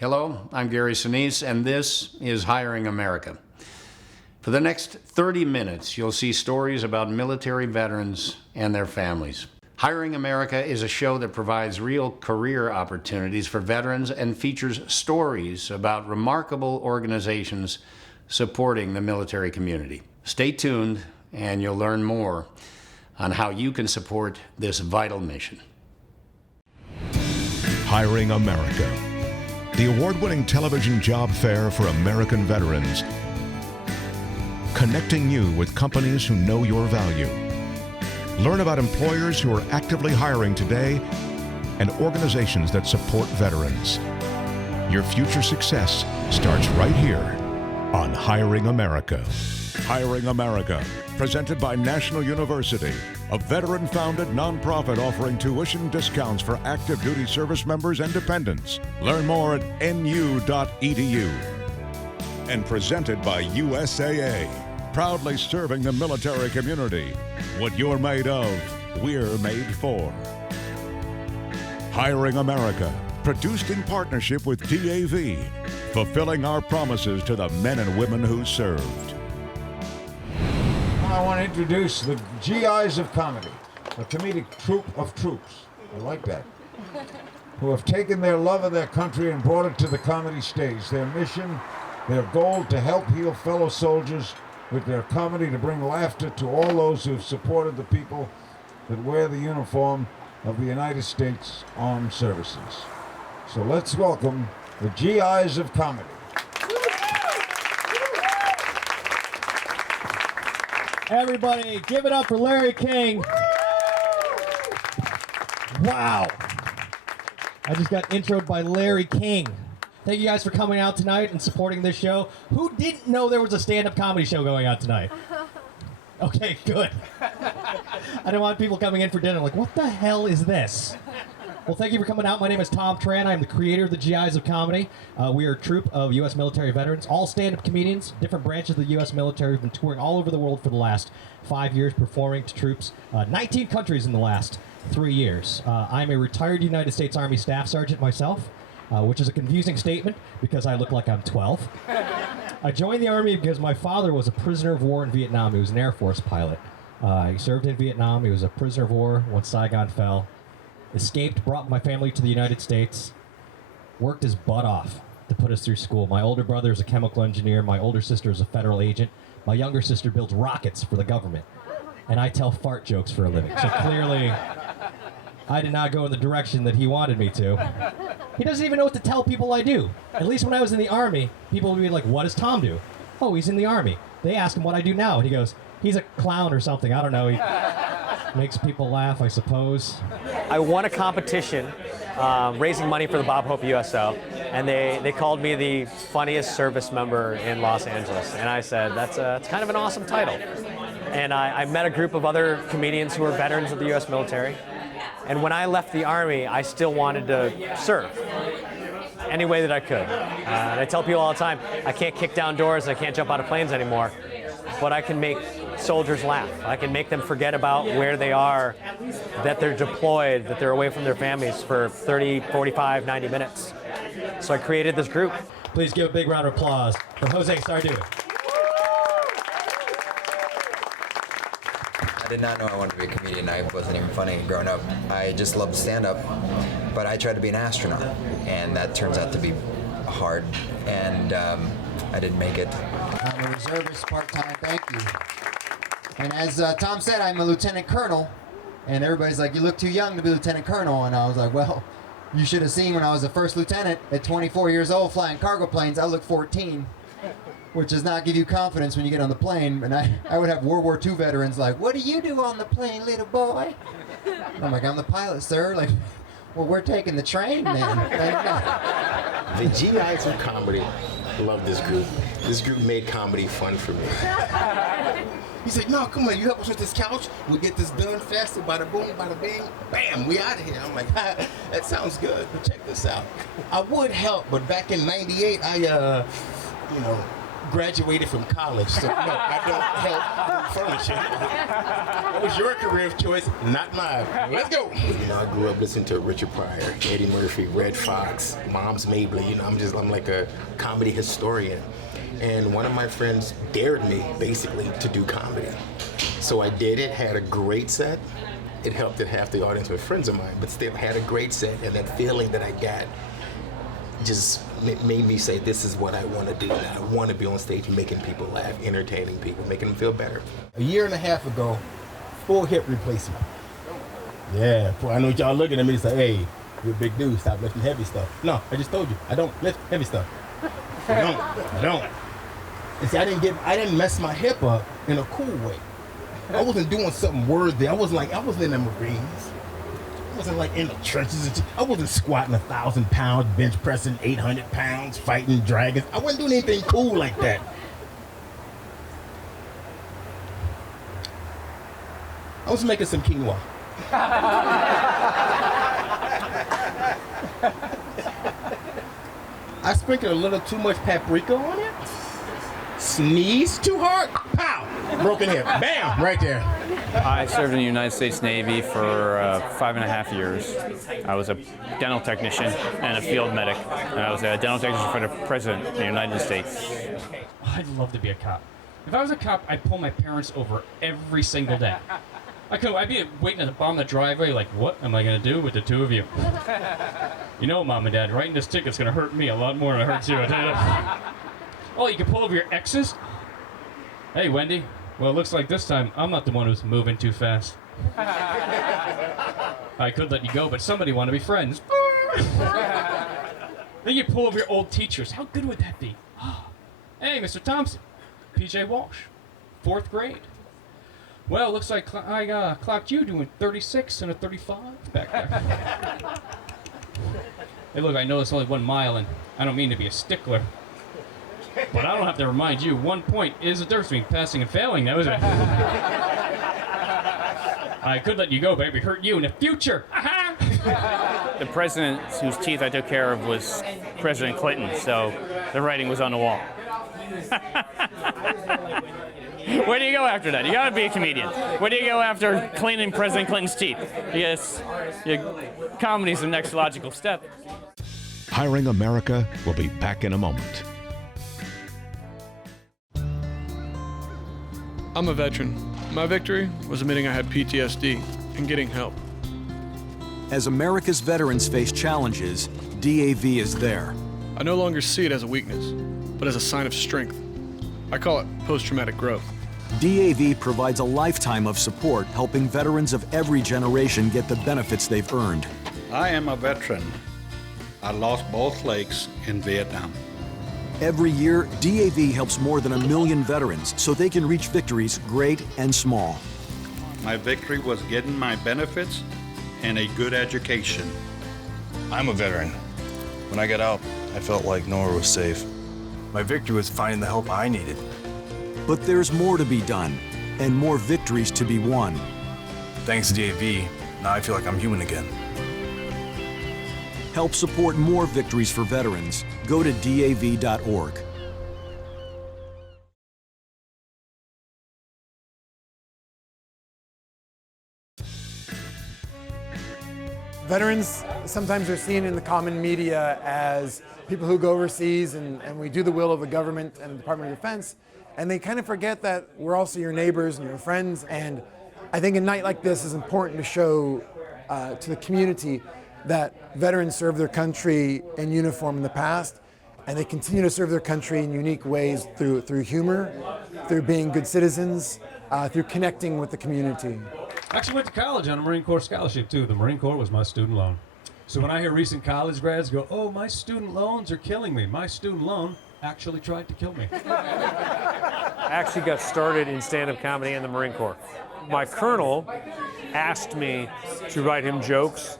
Hello, I'm Gary Sinise, and this is Hiring America. For the next 30 minutes, you'll see stories about military veterans and their families. Hiring America is a show that provides real career opportunities for veterans and features stories about remarkable organizations supporting the military community. Stay tuned, and you'll learn more on how you can support this vital mission. Hiring America, the award-winning television job fair for American veterans, connecting you with companies who know your value. Learn about employers who are actively hiring today and organizations that support veterans. Your future success starts right here on Hiring America. Hiring America, presented by National University, a veteran-founded nonprofit offering tuition discounts for active duty service members and dependents. Learn more at nu.edu. And presented by USAA, proudly serving the military community. What you're made of, we're made for. Hiring America, produced in partnership with DAV, fulfilling our promises to the men and women who served. I want to introduce the GIs of Comedy, a comedic troupe of troops, I like that, who have taken their love of their country and brought it to the comedy stage. Their mission, their goal, to help heal fellow soldiers with their comedy, to bring laughter to all those who have supported the people that wear the uniform of the United States Armed Services. So let's welcome the GIs of Comedy. Everybody, give it up for Larry King. Wow. I just got introed by Larry King. Thank you guys for coming out tonight and supporting this show. Who didn't know there was a stand-up comedy show going on tonight? Okay, good. I didn't want people coming in for dinner like, what the hell is this? Well, thank you for coming out. My name is Tom Tran. I'm the creator of the GIs of Comedy. We are a troupe of U.S. military veterans, all stand-up comedians, different branches of the U.S. military. We've been touring all over the world for the last 5 years, performing to troops, 19 countries in the last 3 years. I'm a retired United States Army Staff Sergeant myself, which is a confusing statement because I look like I'm 12. I joined the Army because my father was a prisoner of war in Vietnam. He was an Air Force pilot. He served in Vietnam. He was a prisoner of war once Saigon fell. Escaped, brought my family to the United States, worked his butt off to put us through school. My older brother is a chemical engineer. My older sister is a federal agent. My younger sister builds rockets for the government. And I tell fart jokes for a living. So clearly, I did not go in the direction that he wanted me to. He doesn't even know what to tell people I do. At least when I was in the Army, people would be like, what does Tom do? Oh, he's in the Army. They ask him what I do now, and he goes, he's a clown or something. I don't know. He makes people laugh, I suppose. I won a competition raising money for the Bob Hope USO, and they called me the funniest service member in Los Angeles. And I said, it's kind of an awesome title. And I met a group of other comedians who were veterans of the U.S. military. And when I left the Army, I still wanted to serve any way that I could. And I tell people all the time, I can't kick down doors, I can't jump out of planes anymore, but I can make soldiers laugh. I can make them forget about where they are, that they're deployed, that they're away from their families for 30, 45, 90 minutes. So I created this group. Please give a big round of applause for Jose Sardu. I did not know I wanted to be a comedian. I wasn't even funny growing up. I just loved stand-up, but I tried to be an astronaut, and that turns out to be hard, and I didn't make it. I'm a reservist part-time, thank you. And as Tom said, I'm a lieutenant colonel, and everybody's like, you look too young to be lieutenant colonel, and I was like, well, you should have seen when I was a first lieutenant at 24 years old flying cargo planes, I look 14. Which does not give you confidence when you get on the plane. And I would have World War II veterans like, what do you do on the plane, little boy? And I'm like, I'm the pilot, sir. Like, well, we're taking the train, man. The GIs of Comedy love this group. This group made comedy fun for me. He said, no, come on, you help us with this couch, we'll get this done faster, bada boom, bada bing, bam, we out of here. I'm like, that sounds good, but check this out. I would help, but back in '98, I graduated from college, so no, I don't help furnishing. That was your career of choice, not mine. Let's go. You know, I grew up listening to Richard Pryor, Eddie Murphy, Red Fox, Mom's Mabley. You know, I'm like a comedy historian. And one of my friends dared me, basically, to do comedy. So I did it, had a great set. It helped that half the audience were friends of mine, but still had a great set, and that feeling that I got just made me say, this is what I want to do now. I want to be on stage making people laugh, entertaining people, making them feel better. A year and a half ago, full hip replacement. Yeah, boy, I know y'all looking at me and say, hey, you're a big dude, stop lifting heavy stuff. No, I just told you, I don't lift heavy stuff. I don't. And see, I didn't mess my hip up in a cool way. I wasn't doing something worthy. I wasn't in the Marines. I wasn't like in the trenches. I wasn't squatting 1,000 pounds, bench pressing 800 pounds, fighting dragons. I wasn't doing anything cool like that. I was making some quinoa. I sprinkled a little too much paprika on it. Sneeze too hard, pow! Broken hip, bam, right there. I served in the United States Navy for 5.5 years. I was a dental technician and a field medic. And I was a dental technician for the President of the United States. I'd love to be a cop. If I was a cop, I'd pull my parents over every single day. I'd be waiting at the bottom of the driveway like, what am I going to do with the two of you? You know, Mom and Dad, writing this ticket's going to hurt me a lot more than it hurts you. Oh, you can pull over your exes? Hey, Wendy. Well, it looks like this time I'm not the one who's moving too fast. I could let you go, but somebody want to be friends. Then you pull over your old teachers. How good would that be? Hey, Mr. Thompson. P.J. Walsh. 4th grade. Well, looks like I clocked you doing 36 and a 35 back there. Hey, look, I know it's only 1 mile, and I don't mean to be a stickler. But I don't have to remind you, 1 point is the difference between passing and failing, now, isn't it? I could let you go, but it'd hurt you in the future. The president whose teeth I took care of was President Clinton, so the writing was on the wall. Where do you go after that? You gotta be a comedian. Where do you go after cleaning President Clinton's teeth? Yes, comedy's the next logical step. Hiring America will be back in a moment. I'm a veteran. My victory was admitting I had PTSD and getting help. As America's veterans face challenges, DAV is there. I no longer see it as a weakness, but as a sign of strength. I call it post-traumatic growth. DAV provides a lifetime of support, helping veterans of every generation get the benefits they've earned. I am a veteran. I lost both legs in Vietnam. Every year, DAV helps more than 1 million veterans so they can reach victories great and small. My victory was getting my benefits and a good education. I'm a veteran. When I got out, I felt like nowhere was safe. My victory was finding the help I needed. But there's more to be done and more victories to be won. Thanks to DAV, now I feel like I'm human again. Help support more victories for veterans. Go to DAV.org. Veterans sometimes are seen in the common media as people who go overseas and we do the will of the government and the Department of Defense, and they kind of forget that we're also your neighbors and your friends. And I think a night like this is important to show to the community that veterans served their country in uniform in the past, and they continue to serve their country in unique ways through humor, through being good citizens, through connecting with the community. I actually went to college on a Marine Corps scholarship too. The Marine Corps was my student loan. So when I hear recent college grads go, oh, my student loans are killing me, my student loan actually tried to kill me. I actually got started in stand-up comedy in the Marine Corps. My colonel asked me to write him jokes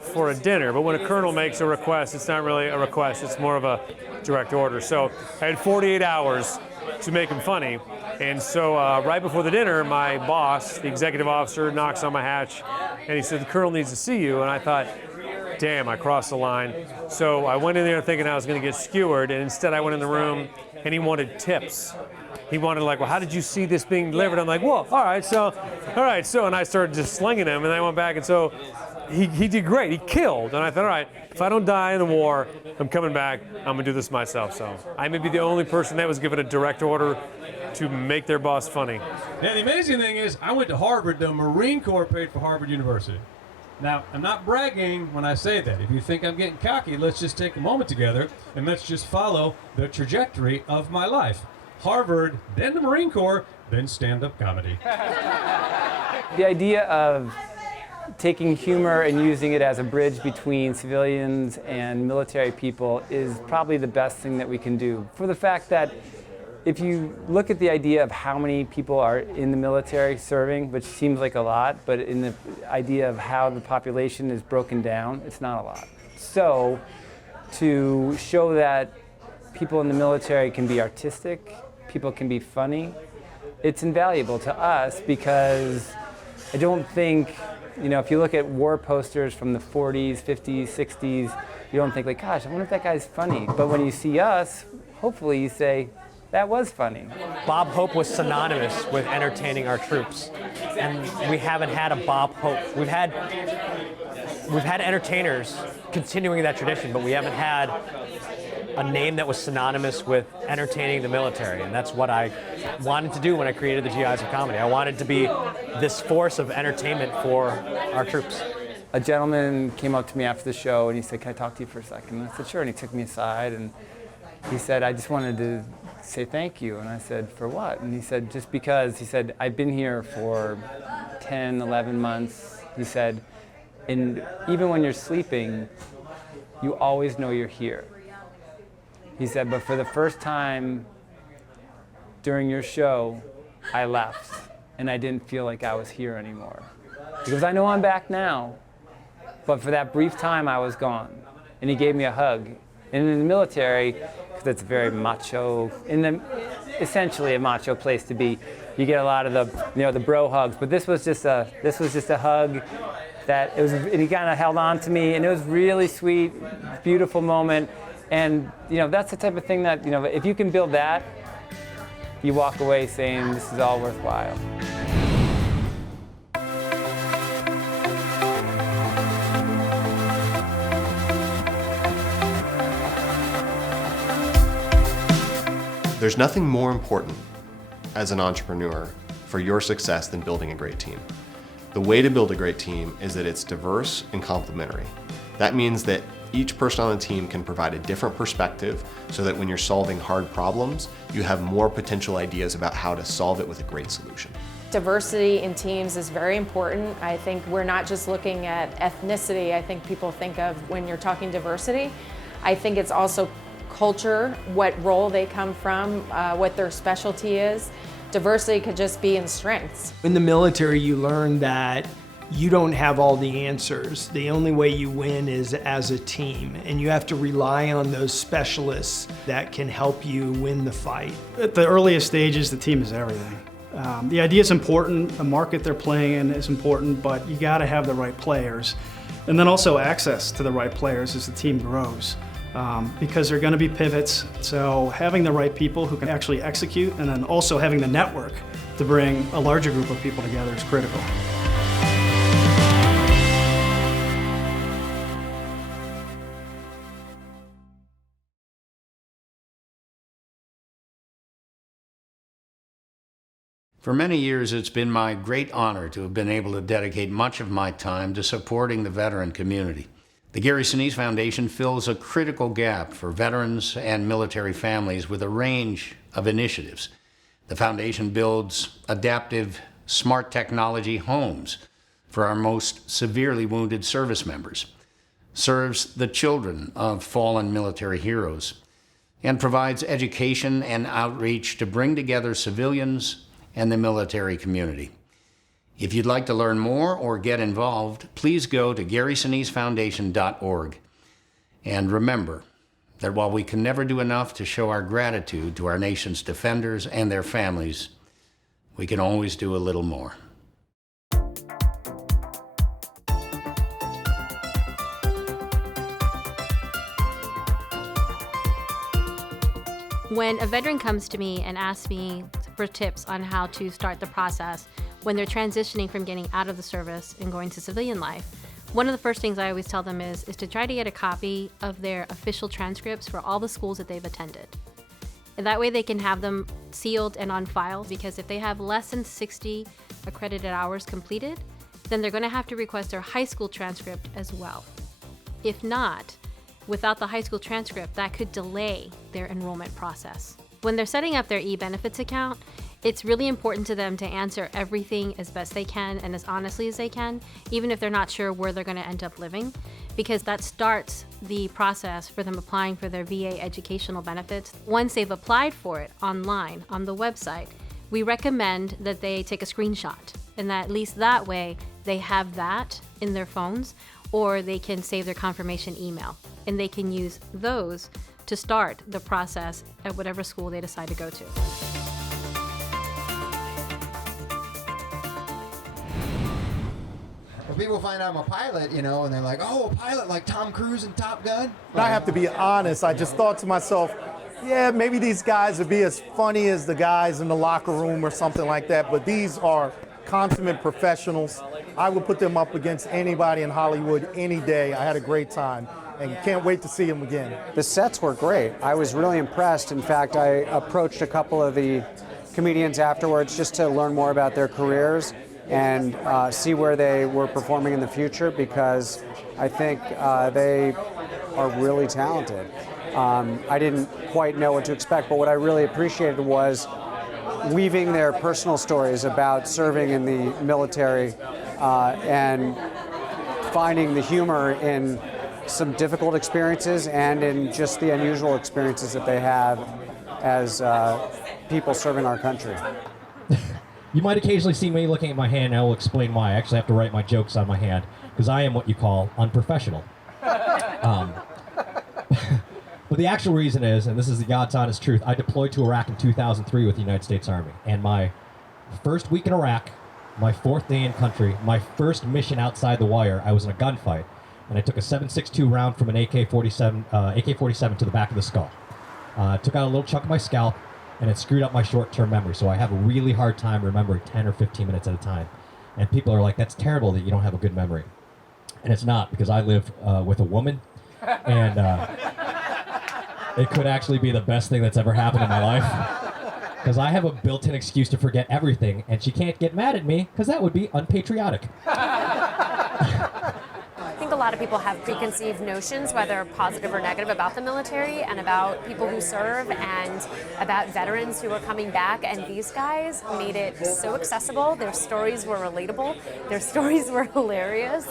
for a dinner, but when a colonel makes a request, it's not really a request, it's more of a direct order. So I had 48 hours to make him funny, and so right before the dinner, my boss, the executive officer, knocks on my hatch, and he said, the colonel needs to see you, and I thought, damn, I crossed the line. So I went in there thinking I was going to get skewered, and instead I went in the room and he wanted tips. He wanted like, well, how did you see this being delivered? I'm like, well, all right, so, and I started just slinging him, and I went back, and so he did great. He killed, and I thought, all right, if I don't die in the war, I'm coming back. I'm gonna do this myself. So I may be the only person that was given a direct order to make their boss funny. Yeah, the amazing thing is, I went to Harvard. The Marine Corps paid for Harvard University. Now, I'm not bragging when I say that. If you think I'm getting cocky, let's just take a moment together and let's just follow the trajectory of my life. Harvard, then the Marine Corps, then stand-up comedy. The idea of taking humor and using it as a bridge between civilians and military people is probably the best thing that we can do. For the fact that if you look at the idea of how many people are in the military serving, which seems like a lot, but in the idea of how the population is broken down, it's not a lot. So to show that people in the military can be artistic, people can be funny, it's invaluable to us because I don't think, if you look at war posters from the 40s, 50s, 60s, you don't think like, gosh, I wonder if that guy's funny. But when you see us, hopefully you say, that was funny. Bob Hope was synonymous with entertaining our troops, and we haven't had a Bob Hope. We've had entertainers continuing that tradition, but we haven't had a name that was synonymous with entertaining the military, and that's what I wanted to do when I created the GIs of Comedy. I wanted to be this force of entertainment for our troops. A gentleman came up to me after the show and he said, can I talk to you for a second? And I said, sure, and he took me aside and he said, I just wanted to say thank you. And I said, for what? And he said, just because, he said, I've been here for 10, 11 months. He said, and even when you're sleeping, you always know you're here. He said, but for the first time during your show, I left and I didn't feel like I was here anymore. Because I know I'm back now, but for that brief time I was gone. And he gave me a hug. And in the military, because it's very macho, essentially a macho place to be, you get a lot of the bro hugs. But this was just a hug that and he kind of held on to me, and it was really sweet, beautiful moment. And that's the type of thing that if you can build that, you walk away saying this is all worthwhile. There's nothing more important as an entrepreneur for your success than building a great team. The way to build a great team is that it's diverse and complementary. That means that each person on the team can provide a different perspective so that when you're solving hard problems, you have more potential ideas about how to solve it with a great solution. Diversity in teams is very important. I think we're not just looking at ethnicity. I think people think of when you're talking diversity. I think it's also culture, what role they come from, what their specialty is. Diversity could just be in strengths. In the military, you learn that you don't have all the answers. The only way you win is as a team, and you have to rely on those specialists that can help you win the fight. At the earliest stages, the team is everything. The idea is important, the market they're playing in is important, but you gotta have the right players. And then also access to the right players as the team grows. Because there are gonna be pivots, so having the right people who can actually execute, and then also having the network to bring a larger group of people together is critical. For many years, it's been my great honor to have been able to dedicate much of my time to supporting the veteran community. The Gary Sinise Foundation fills a critical gap for veterans and military families with a range of initiatives. The foundation builds adaptive, smart technology homes for our most severely wounded service members, serves the children of fallen military heroes, and provides education and outreach to bring together civilians and the military community. If you'd like to learn more or get involved, please go to GarySiniseFoundation.org. And remember that while we can never do enough to show our gratitude to our nation's defenders and their families, we can always do a little more. When a veteran comes to me and asks me for tips on how to start the process when they're transitioning from getting out of the service and going to civilian life, one of the first things I always tell them is to try to get a copy of their official transcripts for all the schools that they've attended. And that way they can have them sealed and on file, because if they have less than 60 accredited hours completed, then they're going to have to request their high school transcript as well. If not, without the high school transcript, that could delay their enrollment process. When they're setting up their e-benefits account, it's really important to them to answer everything as best they can and as honestly as they can, even if they're not sure where they're going to end up living, because that starts the process for them applying for their VA educational benefits. Once they've applied for it online on the website, we recommend that they take a screenshot, and that at least that way they have that in their phones, or they can save their confirmation email, and they can use those to start the process at whatever school they decide to go to. Well, people find out I'm a pilot, you know, and they're like, oh, a pilot like Tom Cruise in Top Gun? And I have to be honest, I just thought to myself, yeah, maybe these guys would be as funny as the guys in the locker room or something like that, but these are consummate professionals. I would put them up against anybody in Hollywood any day. I had a great time and can't wait to see them again. The sets were great. I was really impressed. In fact, I approached a couple of the comedians afterwards just to learn more about their careers and see where they were performing in the future, because I think they are really talented. I didn't quite know what to expect, but what I really appreciated was weaving their personal stories about serving in the military and finding the humor in some difficult experiences and in just the unusual experiences that they have as people serving our country. You might occasionally see me looking at my hand, and I will explain why. I actually have to write my jokes on my hand, because I am what you call unprofessional. But the actual reason is, and this is the God's honest truth, I deployed to Iraq in 2003 with the United States Army. And my first week in Iraq, my 4th day in country, my first mission outside the wire, I was in a gunfight. And I took a 7.62 round from an AK-47 to the back of the skull. Took out a little chunk of my scalp, and it screwed up my short-term memory. So I have a really hard time remembering 10 or 15 minutes at a time. And people are like, that's terrible that you don't have a good memory. And it's not, because I live with a woman, and it could actually be the best thing that's ever happened in my life. Because I have a built-in excuse to forget everything, and she can't get mad at me, because that would be unpatriotic. I think a lot of people have preconceived notions, whether positive or negative, about the military and about people who serve and about veterans who are coming back, and these guys made it so accessible. Their stories were relatable. Their stories were hilarious.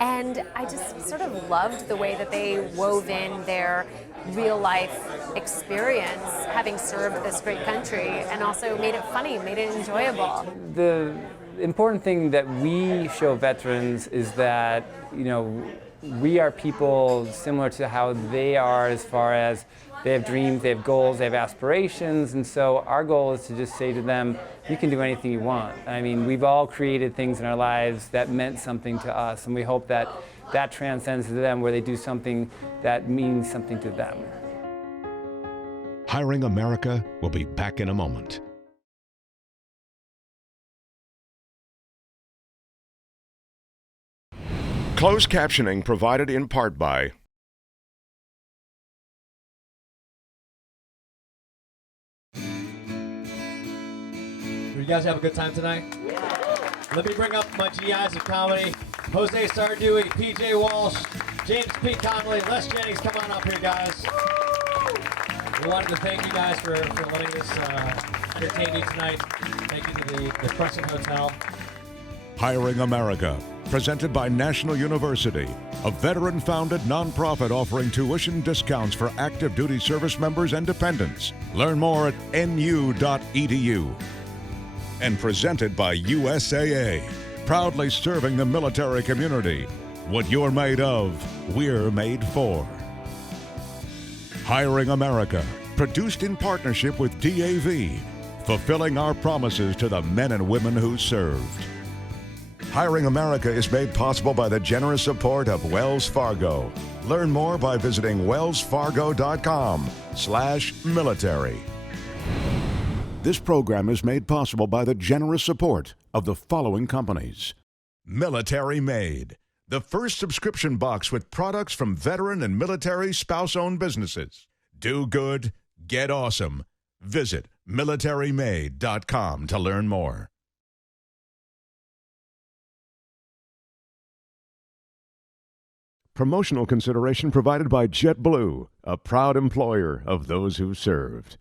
And I just sort of loved the way that they wove in their real life experience having served this great country, and also made it funny, made it enjoyable. The important thing that we show veterans is that, you know, we are people similar to how they are, as far as they have dreams, they have goals, they have aspirations, and so our goal is to just say to them, you can do anything you want. I mean, we've all created things in our lives that meant something to us, and we hope that that transcends to them, where they do something that means something to them. Hiring America will be back in a moment. Closed captioning provided in part by You guys have a good time tonight? Let me bring up my GIs of Comedy. Jose Sardui, PJ Walsh, James P. Conley, Les Jennings, come on up here, guys. We wanted to thank you guys for letting us entertain you tonight. Thank you to the Crescent Hotel. Hiring America, presented by National University, a veteran-founded nonprofit offering tuition discounts for active duty service members and dependents. Learn more at nu.edu. And presented by USAA, proudly serving the military community. What you're made of, we're made for. Hiring America, produced in partnership with DAV, fulfilling our promises to the men and women who served. Hiring America is made possible by the generous support of Wells Fargo. Learn more by visiting wellsfargo.com/military. This program is made possible by the generous support of the following companies. Military Made, the first subscription box with products from veteran and military spouse-owned businesses. Do good, get awesome. Visit militarymade.com to learn more. Promotional consideration provided by JetBlue, a proud employer of those who served.